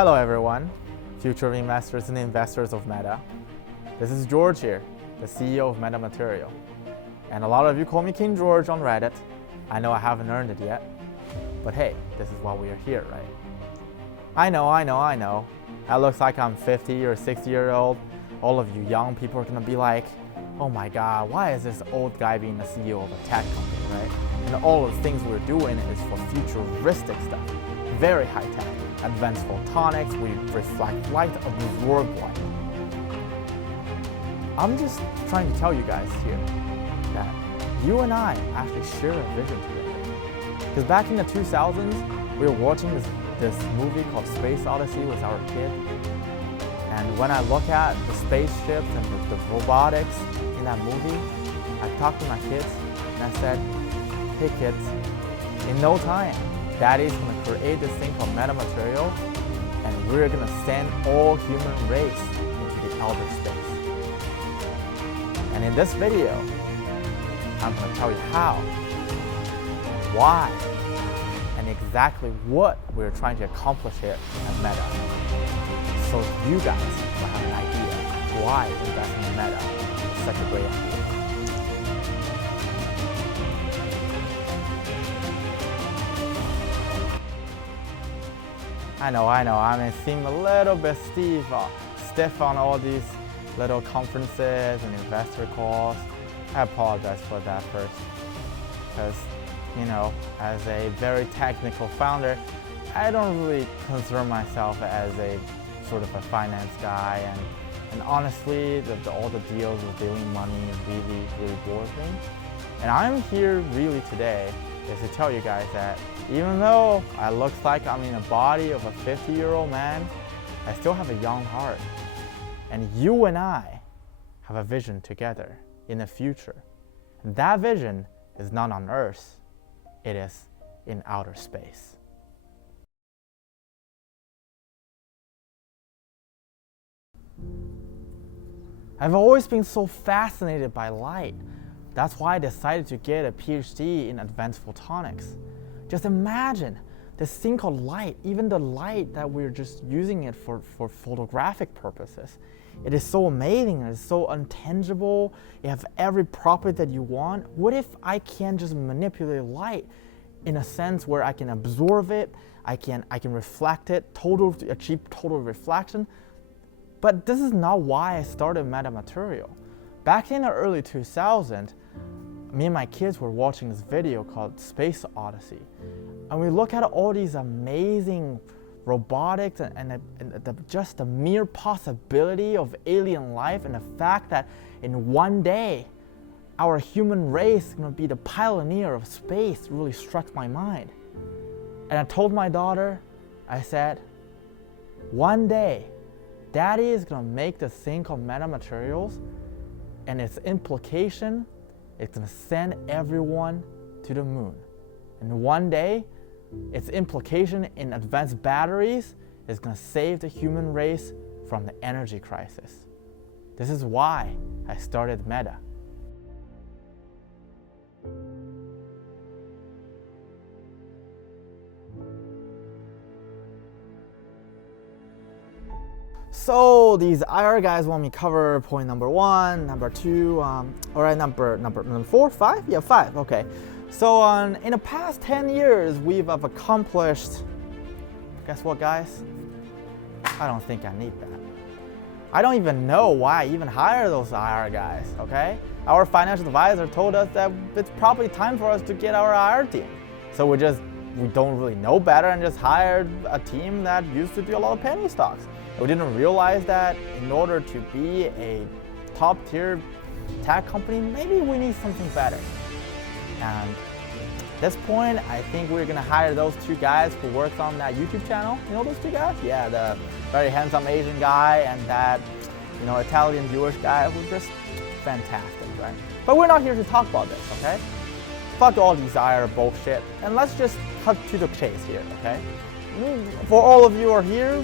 Hello everyone, future investors and investors of Meta. This is George here, the CEO of Meta Material. And a lot of you call me King George on Reddit. I know I haven't earned it yet, but hey, this is why we are here, right? I know. That looks like I'm 50 or 60-year-old. All of you young people are gonna be like, oh my God, why is this old guy being the CEO of a tech company, right? And all of the things we're doing is for futuristic stuff. Very high tech, advanced photonics, we reflect light, absorb light. I'm just trying to tell you guys here that you and I actually share a vision together. Because back in the 2000s, we were watching this movie called Space Odyssey with our kid. And when I look at the spaceships and the robotics in that movie, I talked to my kids and I said, hey kids, in no time, Daddy's gonna create this thing called metamaterial, and we're gonna send all human race into the outer space. And in this video, I'm gonna tell you how, why, and exactly what we're trying to accomplish here at Meta. So you guys will have an idea why investing in Meta is such a great idea. I know, I may seem a little bit stiff on all these little conferences and investor calls. I apologize for that first, because, you know, as a very technical founder, I don't really consider myself as a sort of a finance guy, and honestly, all the deals with daily money really bores me. And I'm here really today is to tell you guys that even though I look like I'm in the body of a 50-year-old man, I still have a young heart. And you and I have a vision together in the future. And that vision is not on Earth, it is in outer space. I've always been so fascinated by light. That's why I decided to get a PhD in advanced photonics. Just imagine this thing called light, even the light that we're just using it for photographic purposes. It is so amazing, it's so untangible, you have every property that you want. What if I can just manipulate light in a sense where I can absorb it, I can reflect it, achieve total reflection? But this is not why I started Meta Material. Back in the early 2000s, me and my kids were watching this video called Space Odyssey. And we look at all these amazing robotics and just the mere possibility of alien life, and the fact that in one day, our human race is gonna be the pioneer of space really struck my mind. And I told my daughter, I said, one day, Daddy is gonna make this thing called metamaterials, and its implication, it's gonna send everyone to the moon. And one day, its implication in advanced batteries is gonna save the human race from the energy crisis. This is why I started Meta. So these IR guys want me to cover point number 1, number 2, all right, number 4, 5? Yeah, 5, okay. So in the past 10 years, we've accomplished, guess what guys? I don't think I need that. I don't even know why I even hire those IR guys, okay? Our financial advisor told us that it's probably time for us to get our IR team. So we don't really know better and just hired a team that used to do a lot of penny stocks. We didn't realize that in order to be a top tier tech company, maybe we need something better. And at this point, I think we're gonna hire those 2 guys who works on that YouTube channel. You know those 2 guys? Yeah, the very handsome Asian guy and that, you know, Italian Jewish guy who's just fantastic, right? But we're not here to talk about this, okay? Fuck all these IR bullshit, and let's just cut to the chase here, okay? For all of you who are here,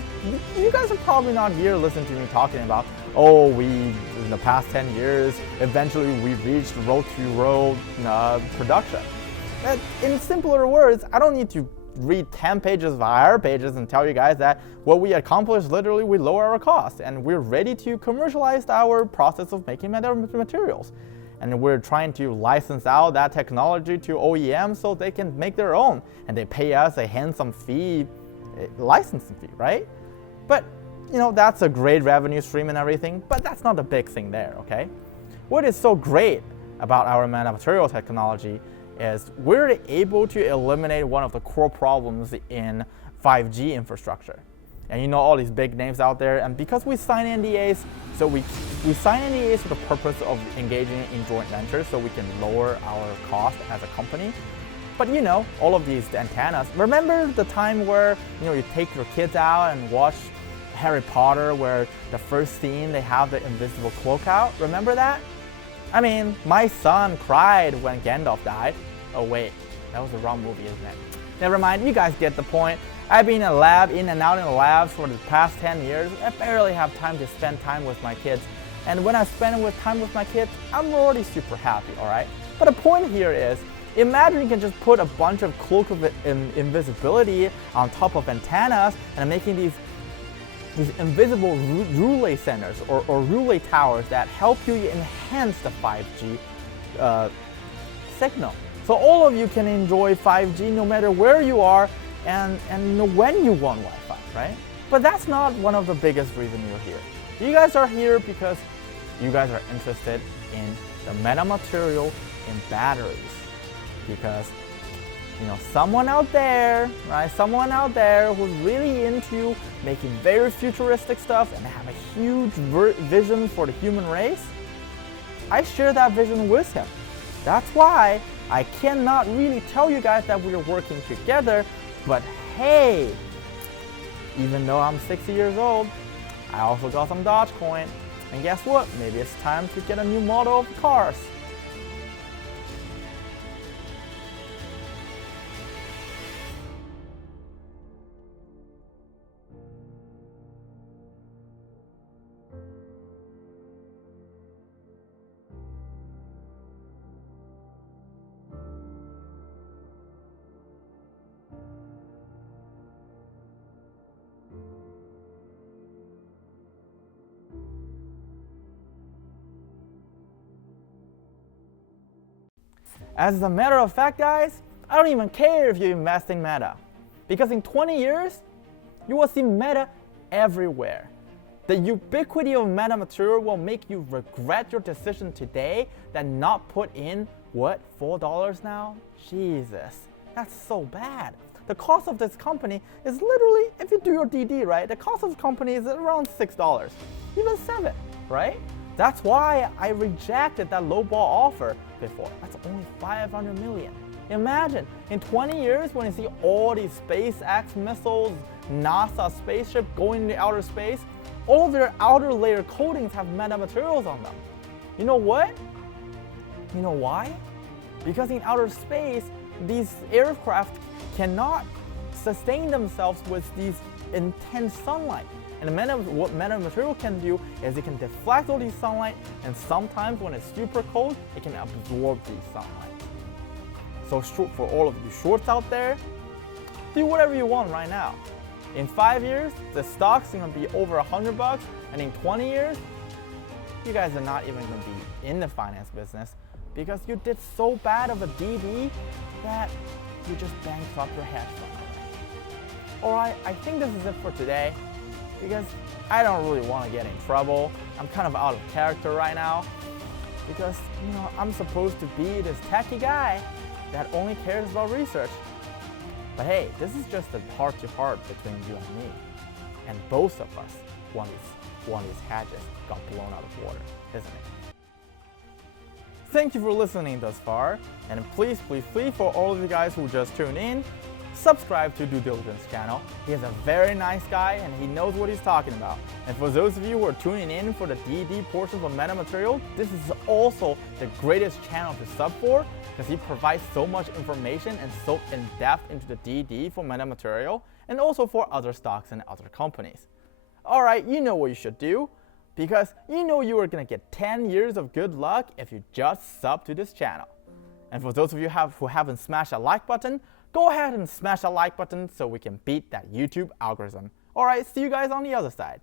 you guys are probably not here listening to me talking about, oh, in the past 10 years, eventually we reached road-to-road production. In simpler words, I don't need to read 10 pages of IR pages and tell you guys that what we accomplished, literally, we lower our costs and we're ready to commercialize our process of making materials. And we're trying to license out that technology to OEMs so they can make their own, and they pay us a handsome fee, licensing fee, right? But that's a great revenue stream and everything, but that's not the big thing there, okay? What is so great about our metamaterial technology is we're able to eliminate one of the core problems in 5G infrastructure. And all these big names out there, and because we sign NDAs, so we sign NDAs for the purpose of engaging in joint ventures so we can lower our cost as a company. But all of these antennas, remember the time where you take your kids out and watch Harry Potter where the first scene they have the invisible cloak out? Remember that? I mean, my son cried when Gandalf died. Oh wait, that was the wrong movie, isn't it? Never mind, you guys get the point. I've been in a lab, in and out in the labs for the past 10 years. I barely have time to spend time with my kids. And when I spend time with my kids, I'm already super happy, all right? But the point here is, imagine you can just put a bunch of cloak of invisibility on top of antennas and making these invisible relay centers or relay towers that help you enhance the 5G signal. So all of you can enjoy 5G no matter where you are and when you want Wi-Fi, right? But that's not one of the biggest reasons you're here. You guys are here because you guys are interested in the metamaterial in batteries. Because someone out there, right? Someone out there who's really into making very futuristic stuff and have a huge vision for the human race. I share that vision with him. That's why I cannot really tell you guys that we're working together, but hey, even though I'm 60 years old, I also got some Dogecoin. And guess what? Maybe it's time to get a new model of cars. As a matter of fact, guys, I don't even care if you invest in Meta. Because in 20 years, you will see Meta everywhere. The ubiquity of metamaterial will make you regret your decision today that not put in, what, $4 now? Jesus, that's so bad. The cost of this company is literally, if you do your DD, right, the cost of the company is around $6, even $7, right? That's why I rejected that lowball offer before. That's only $500 million. Imagine, in 20 years when you see all these SpaceX missiles, NASA spaceship going into outer space, all their outer layer coatings have metamaterials on them. You know what? You know why? Because in outer space, these aircraft cannot sustain themselves with these intense sunlight. And what metamaterial can do is it can deflect all these sunlight, and sometimes when it's super cold, it can absorb these sunlight. So for all of you shorts out there, do whatever you want right now. In 5 years, the stock's gonna be over $100, and in 20 years, you guys are not even gonna be in the finance business because you did so bad of a DD that you just bankrupt your hedge fund. Alright, I think this is it for today, because I don't really want to get in trouble. I'm kind of out of character right now because I'm supposed to be this techie guy that only cares about research. But hey, this is just a heart-to-heart between you and me. And both of us want these hedges got blown out of water, isn't it? Thank you for listening thus far, and please for all of you guys who just tuned in, subscribe to Due Diligence channel. He is a very nice guy and he knows what he's talking about. And for those of you who are tuning in for the DD portion of metamaterial, this is also the greatest channel to sub for because he provides so much information and so in depth into the DD for metamaterial and also for other stocks and other companies. Alright, you know what you should do, because you are gonna get 10 years of good luck if you just sub to this channel. And for those of you who haven't smashed that like button, go ahead and smash that like button so we can beat that YouTube algorithm. Alright, see you guys on the other side.